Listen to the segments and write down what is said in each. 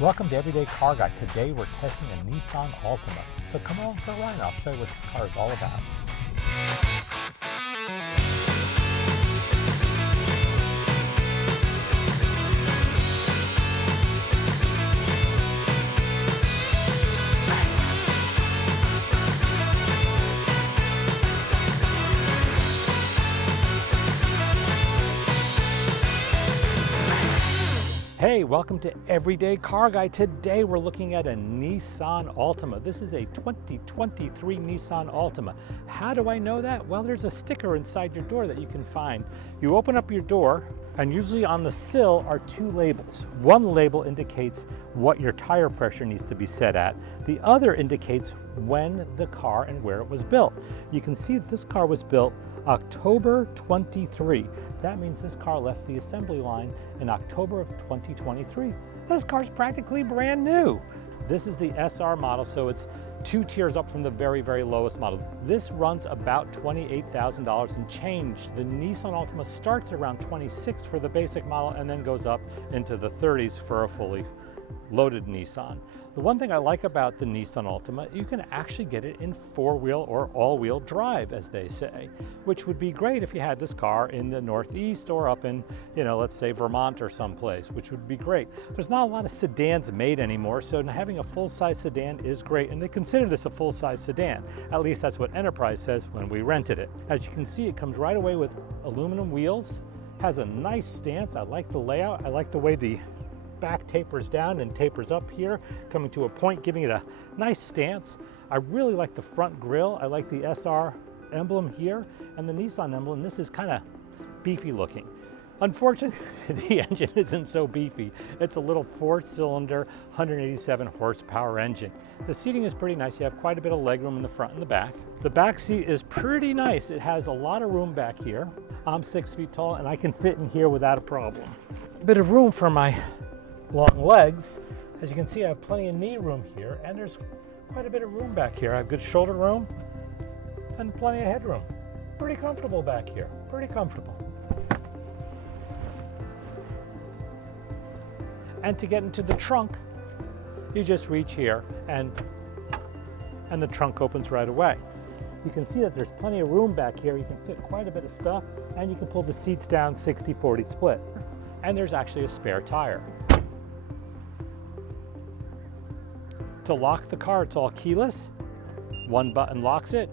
Welcome to Everyday Car Guy. Today we're testing a Nissan Altima. So come along for a ride and I'll show you what this car is all about. Hey, welcome to Everyday Car Guy. Today we're looking at a Nissan Altima. This is a 2023 Nissan Altima. How do I know that? Well, there's a sticker inside your door that you can find. You open up your door and usually on the sill are two labels. One label indicates what your tire pressure needs to be set at. The other indicates when the car and where it was built. You can see that this car was built October 23. That means this car left the assembly line in October of 2023. This car's practically brand new. This is the SR model, so it's two tiers up from the very, very lowest model. This runs about $28,000 and change. The Nissan Altima starts around 26 for the basic model and then goes up into the 30s for a fully loaded Nissan. The one thing I like about the Nissan Altima, you can actually get it in four-wheel or all-wheel drive, as they say, which would be great if you had this car in the Northeast or up in, let's say Vermont or someplace, which would be great. There's not a lot of sedans made anymore, so having a full-size sedan is great, and they consider this a full-size sedan. At least that's what Enterprise says when we rented it. As you can see, it comes right away with aluminum wheels, has a nice stance. I like the layout. I like the way the back tapers down and tapers up here, coming to a point, giving it a nice stance. I really like the front grille. I like the SR emblem here and the Nissan emblem. This is kind of beefy looking. Unfortunately, the engine isn't so beefy. It's a little four-cylinder, 187 horsepower engine. The seating is pretty nice. You have quite a bit of legroom in the front and the back. The back seat is pretty nice. It has a lot of room back here. I'm 6 feet tall and I can fit in here without a problem. A bit of room for my long legs. As you can see, I have plenty of knee room here, and there's quite a bit of room back here. I have good shoulder room and plenty of headroom. Pretty comfortable back here, pretty comfortable. And to get into the trunk, you just reach here and the trunk opens right away. You can see that there's plenty of room back here. You can fit quite a bit of stuff, and you can pull the seats down 60-40 split. And there's actually a spare tire. To lock the car, it's all keyless. One button locks it.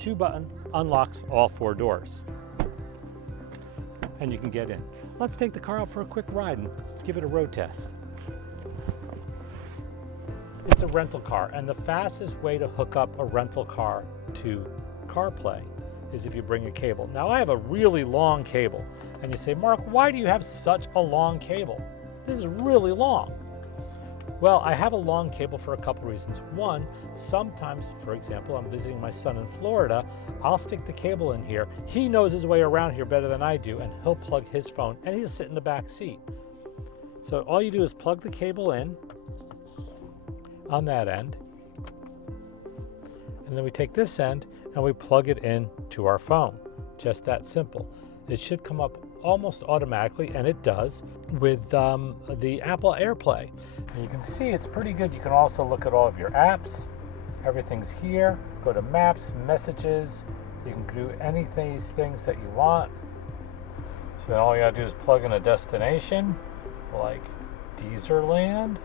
Two button unlocks all four doors. And you can get in. Let's take the car out for a quick ride and give it a road test. It's a rental car, and the fastest way to hook up a rental car to CarPlay is if you bring a cable. Now I have a really long cable, and you say, Mark, why do you have such a long cable? This is really long. Well, I have a long cable for a couple reasons. One, sometimes, for example, I'm visiting my son in Florida, I'll stick the cable in here. He knows his way around here better than I do, and he'll plug his phone, and he'll sit in the back seat. So all you do is plug the cable in on that end, and then we take this end and we plug it in to our phone. Just that simple. It should come up almost automatically, and it does, with the Apple AirPlay. And you can see it's pretty good. You can also look at all of your apps. Everything's here. Go to Maps, Messages. You can do any of these things that you want. So then all you gotta do is plug in a destination, like Deezerland.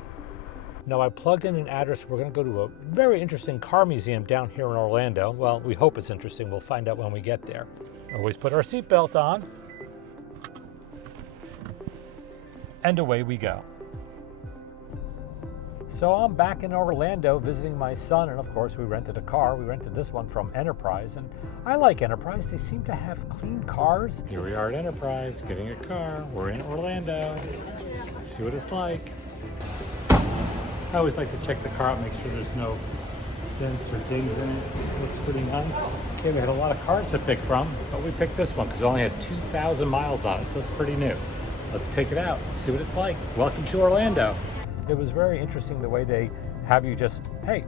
Now I plugged in an address. We're gonna go to a very interesting car museum down here in Orlando. Well, we hope it's interesting. We'll find out when we get there. Always put our seatbelt on. And away we go. So I'm back in Orlando visiting my son, and of course we rented a car. We rented this one from Enterprise, and I like Enterprise. They seem to have clean cars. Here we are at Enterprise, getting a car. We're in Orlando. Let's see what it's like. I always like to check the car out, make sure there's no dents or dings in it. It looks pretty nice. Okay, we had a lot of cars to pick from, but we picked this one because it only had 2,000 miles on it, so it's pretty new. Let's take it out, see what it's like. Welcome to Orlando. It was very interesting the way they have you just, hey,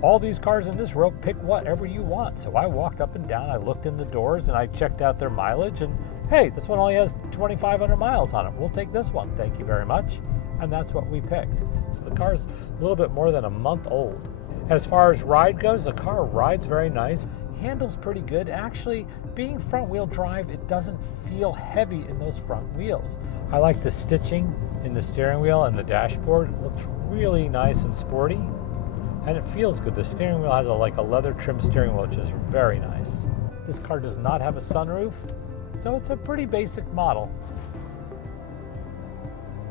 all these cars in this row, pick whatever you want. So I walked up and down, I looked in the doors, and I checked out their mileage, and hey, this one only has 2,500 miles on it. We'll take this one, thank you very much. and that's what we picked. So the car's a little bit more than a month old. As far as ride goes, the car rides very nice, handles pretty good. Actually, being front wheel drive, it doesn't feel heavy in those front wheels. I like the stitching in the steering wheel and the dashboard. It looks really nice and sporty, and it feels good. The steering wheel has like a leather trim steering wheel, which is very nice. This car does not have a sunroof, so it's a pretty basic model.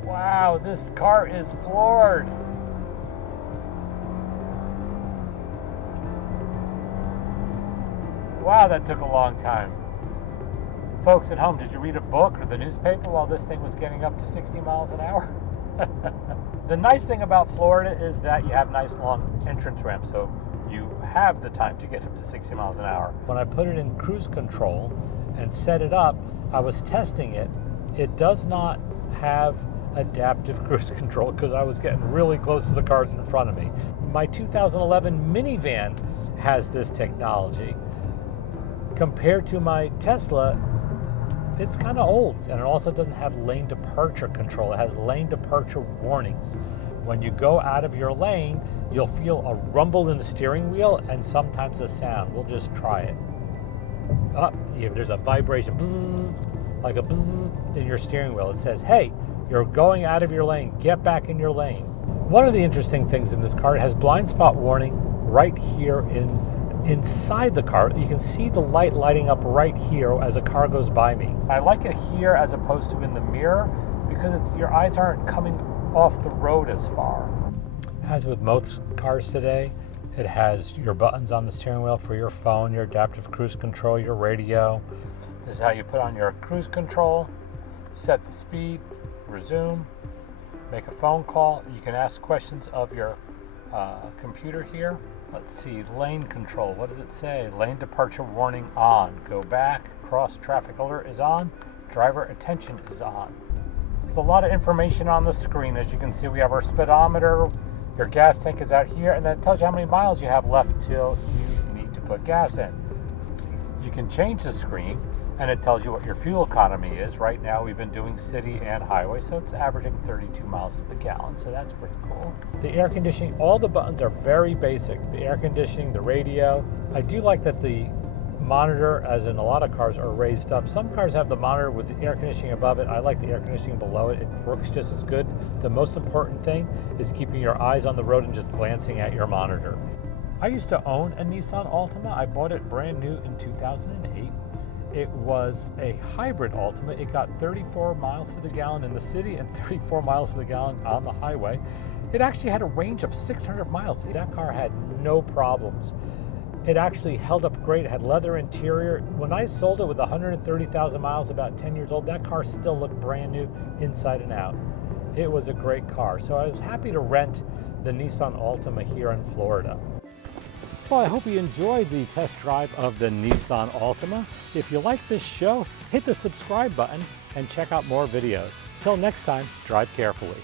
Wow, this car is floored. Wow, that took a long time. Folks at home, did you read a book or the newspaper while this thing was getting up to 60 miles an hour? The nice thing about Florida is that you have nice long entrance ramps, so you have the time to get up to 60 miles an hour. When I put it in cruise control and set it up, I was testing it. It does not have adaptive cruise control because I was getting really close to the cars in front of me. My 2011 minivan has this technology. Compared to my Tesla, it's kind of old, and it also doesn't have lane departure control. It has lane departure warnings. When you go out of your lane, you'll feel a rumble in the steering wheel and sometimes a sound. We'll just try it. Oh, yeah, there's a vibration, bzzz, like a bzzz in your steering wheel. It says, hey, you're going out of your lane, get back in your lane. One of the interesting things in this car, it has blind spot warning right here inside the car. You can see the light lighting up right here as a car goes by me. I like it here as opposed to in the mirror because your eyes aren't coming off the road as far. As with most cars today, it has your buttons on the steering wheel for your phone, your adaptive cruise control, your radio. This is how you put on your cruise control, set the speed, resume, make a phone call. You can ask questions of your computer here. Let's see, lane control, what does it say? Lane departure warning on. Go back, cross traffic alert is on, driver attention is on. There's a lot of information on the screen. As you can see, we have our speedometer, your gas tank is out here, and then it tells you how many miles you have left till you need to put gas in. You can change the screen, and it tells you what your fuel economy is. Right now we've been doing city and highway, so it's averaging 32 miles to the gallon, so that's pretty cool. The air conditioning, all the buttons are very basic. The air conditioning, the radio. I do like that the monitor, as in a lot of cars, are raised up. Some cars have the monitor with the air conditioning above it. I like the air conditioning below it. It works just as good. The most important thing is keeping your eyes on the road and just glancing at your monitor. I used to own a Nissan Altima. I bought it brand new in 2008. It was a hybrid Altima. It got 34 miles to the gallon in the city and 34 miles to the gallon on the highway. It actually had a range of 600 miles. That car had no problems. It actually held up great. It had leather interior. When I sold it with 130,000 miles, about 10 years old, that car still looked brand new inside and out. It was a great car. So I was happy to rent the Nissan Altima here in Florida. Well, I hope you enjoyed the test drive of the Nissan Altima. If you like this show, hit the subscribe button and check out more videos. Till next time, drive carefully.